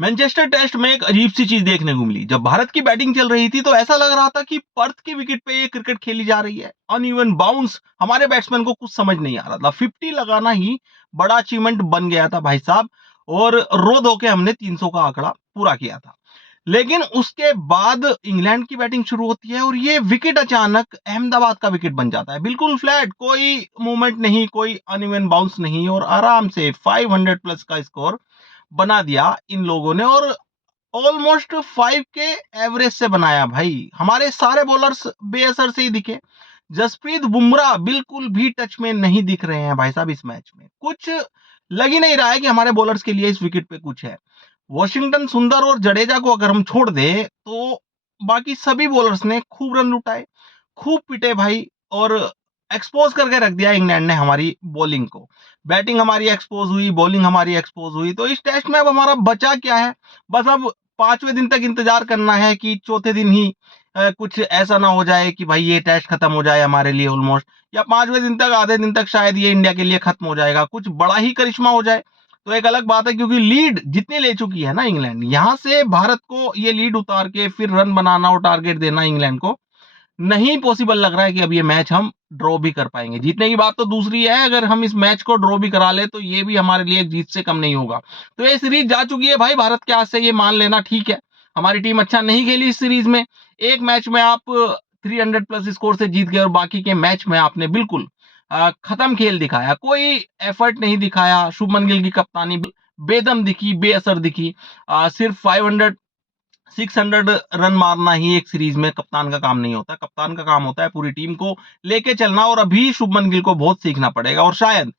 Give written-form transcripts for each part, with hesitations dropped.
Manchester test में एक अजीब सी चीज देखने को मिली। जब भारत की बैटिंग चल रही थी तो ऐसा लग रहा था कि पर्थ की विकेट पे ये क्रिकेट खेली जा रही है। अनइवन बाउंस, हमारे बैट्समैन को कुछ समझ नहीं आ रहा था। 50 लगाना ही बड़ा अचीवमेंट बन गया था भाई साहब, और रो धो के हमने 300 का आंकड़ा पूरा किया था। लेकिन उसके बाद इंग्लैंड की बैटिंग शुरू होती है और ये विकेट अचानक अहमदाबाद का विकेट बन जाता है, बिल्कुल फ्लैट, कोई मूवमेंट नहीं, कोई अनइवन बाउंस नहीं, और आराम से 500 प्लस का स्कोर बना दिया इन लोगों ने। और ऑलमोस्ट 5 के एवरेज से बनाया भाई। हमारे सारे बॉलर्स बेअसर से ही दिखे। जसप्रीत बुमराह बिल्कुल भी टच में नहीं दिख रहे हैं भाई साहब। इस मैच में कुछ लग ही नहीं रहा है कि हमारे बॉलर्स के लिए इस विकेट पे कुछ है। वॉशिंगटन सुंदर और जडेजा को अगर हम छोड़ दें तो बाकी सभी बॉलर्स ने खूब रन लुटाए, खूब पिटे भाई, और एक्सपोज करके रख दिया इंग्लैंड ने हमारी बॉलिंग को। बैटिंग हमारी एक्सपोज हुई, बॉलिंग हमारी एक्सपोज हुई। तो इस टेस्ट में अब हमारा बचा क्या है? बस अब 5वें दिन तक इंतजार करना है कि चौथे दिन ही कुछ ऐसा ना हो जाए कि भाई ये टेस्ट खत्म हो जाए हमारे लिए ऑलमोस्ट, या 5वें दिन तक, आधे दिन तक शायद ये इंडिया के लिए खत्म हो जाएगा, कुछ बड़ा ही करिश्मा हो जाए तो एक अलग बात है। क्योंकि लीड जितनी ले चुकी है ना इंग्लैंड, यहां से भारत को ये लीड उतार के फिर रन बनाना और टारगेट देना इंग्लैंड को नहीं पॉसिबल लग रहा है कि अब ये मैच हम ड्रॉ भी कर पाएंगे। जीतने की बात तो दूसरी है, अगर हम इस मैच को ड्रॉ भी करा ले तो ये भी हमारे लिए एक जीत से कम नहीं होगा। तो ये सीरीज जा चुकी है भाई भारत के हाथ से, ये मान लेना ठीक है। हमारी टीम अच्छा नहीं खेली इस सीरीज में। एक मैच में आप 300 प्लस स्कोर से जीत गए और बाकी के मैच में आपने बिल्कुल खत्म खेल दिखाया, कोई एफर्ट नहीं दिखाया। शुभमन गिल की कप्तानी बेदम दिखी, बेअसर दिखी। सिर्फ 600 रन मारना ही एक सीरीज में कप्तान का काम नहीं होता। कप्तान का काम होता है पूरी टीम को लेके चलना, और अभी शुभमन गिल को बहुत सीखना पड़ेगा। और शायद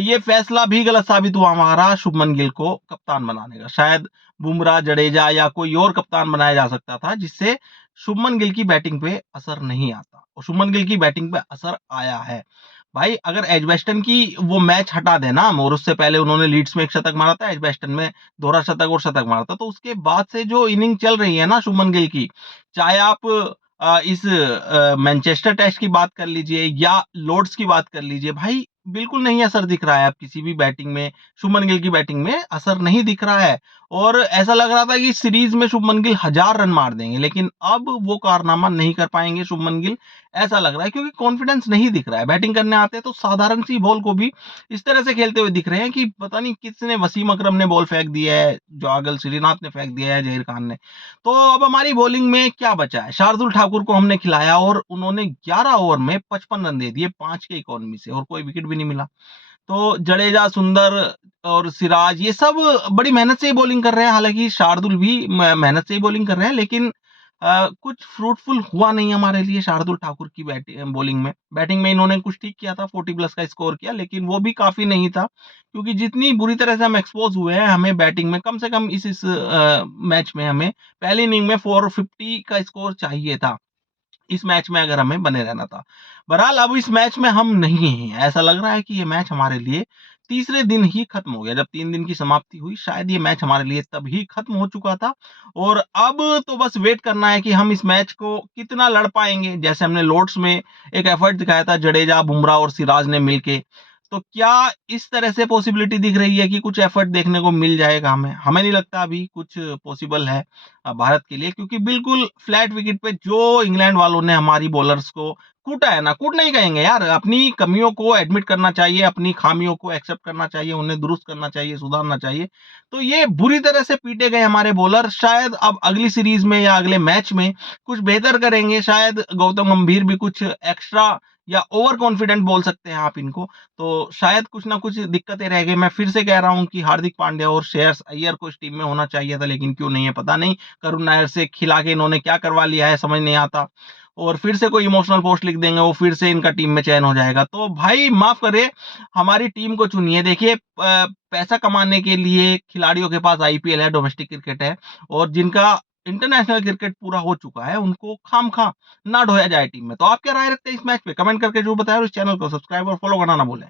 ये फैसला भी गलत साबित हुआ हमारा शुभमन गिल को कप्तान बनाने का। शायद बुमराह, जडेजा या कोई और कप्तान बनाया जा सकता था जिससे शुभमन गिल की बैटिंग पे असर नहीं आता, और शुभमन गिल की बैटिंग पे असर आया है भाई। अगर एजबेस्टन की वो मैच हटा देना, और उससे पहले उन्होंने लीड्स में एक शतक मारा था, एजबेस्टन में दोहरा शतक और शतक मारा था, तो उसके बाद से जो इनिंग चल रही है ना शुभमन गिल की, चाहे आप इस मैनचेस्टर टेस्ट की बात कर लीजिए या लॉर्ड्स की बात कर लीजिए, भाई बिल्कुल नहीं असर दिख रहा है। अब किसी भी बैटिंग में शुभमन गिल की बैटिंग में असर नहीं दिख रहा है। और ऐसा लग रहा था कि सीरीज में शुभमन गिल 1000 रन मार देंगे, लेकिन अब वो कारनामा नहीं कर पाएंगे शुभमन गिल, ऐसा लग रहा है। क्योंकि कॉन्फिडेंस नहीं दिख रहा है। बैटिंग करने आते हैं तो साधारण सी बॉल को भी इस तरह से खेलते हुए दिख रहे हैं कि पता नहीं किसने, वसीम अकरम ने बॉल फेंक दिया है, जागल श्रीनाथ ने फेंक दिया है, जहीर खान ने। तो अब हमारी बॉलिंग में क्या बचा है? शार्दुल ठाकुर को हमने खिलाया और उन्होंने 11 ओवर में 55 रन दे दिए, 5 के इकोनॉमी से, और कोई विकेट भी नहीं मिला। तो जडेजा, सुंदर और सिराज ये सब बड़ी मेहनत से ही बॉलिंग कर रहे हैं। हालांकि शार्दुल भी मेहनत से ही बॉलिंग कर रहे हैं, लेकिन कुछ फ्रूटफुल हुआ नहीं हमारे लिए शार्दुल ठाकुर की बॉलिंग में। बैटिंग में इन्होंने कुछ ठीक किया था, 40 प्लस का स्कोर किया, लेकिन वो भी काफी नहीं था। क्योंकि जितनी बुरी तरह से हम एक्सपोज हुए हैं, हमें बैटिंग में कम से कम इस मैच में हमें पहली इनिंग में 450 का स्कोर चाहिए था। इस मैच में अगर हमें बने रहना था। बहरहाल अब इस मैच में हम नहीं हैं। ऐसा लग रहा है कि ये मैच हमारे लिए तीसरे दिन ही खत्म हो गया। जब 3 दिन की समाप्ति हुई, शायद ये मैच हमारे लिए तब ही खत्म हो चुका था। और अब तो बस वेट करना है कि हम इस मैच को कितना लड़ पाएंगे। जैसे हमने लॉर्ड्स में एक एफर्ट दिखाया था जडेजा, बुमराह और सिराज ने मिलके, तो क्या इस तरह से पॉसिबिलिटी दिख रही है कि कुछ एफर्ट देखने को मिल जाएगा हमें? हमें नहीं लगता अभी कुछ पॉसिबल है भारत के लिए, क्योंकि बिल्कुल फ्लैट विकेट पे जो इंग्लैंड वालों ने हमारी बॉलर्स को कूटा है ना, कूट नहीं कहेंगे यार, अपनी कमियों को एडमिट करना चाहिए, अपनी खामियों को एक्सेप्ट करना चाहिए, उन्हें दुरुस्त करना चाहिए, सुधारना चाहिए। तो ये बुरी तरह से पीटे गए हमारे बॉलर, शायद अब अगली सीरीज में या अगले मैच में कुछ बेहतर करेंगे। शायद गौतम गंभीर भी कुछ एक्स्ट्रा या ओवर कॉन्फिडेंट बोल सकते हैं आप इनको। तो शायद कुछ ना कुछ दिक्कतें रह गई। मैं फिर से कह रहा हूं कि हार्दिक पांड्या और श्रेयस अय्यर को इस टीम में होना चाहिए था, लेकिन क्यों नहीं है पता नहीं। करुण नायर से खिला के इन्होंने क्या करवा लिया है समझ नहीं आता। और फिर से कोई इमोशनल पोस्ट लिख देंगे, वो फिर से इनका टीम में चयन हो जाएगा। तो भाई माफ करे, हमारी टीम को चुनिए। देखिए पैसा कमाने के लिए खिलाड़ियों के पास आईपीएल है, डोमेस्टिक क्रिकेट है, और जिनका इंटरनेशनल क्रिकेट पूरा हो चुका है, उनको खामखा ना ढोया जाए टीम में। तो आप क्या राय रखते हैं इस मैच पे? कमेंट करके जरूर बताएं, और इस चैनल को सब्सक्राइब और फॉलो करना ना भूलें।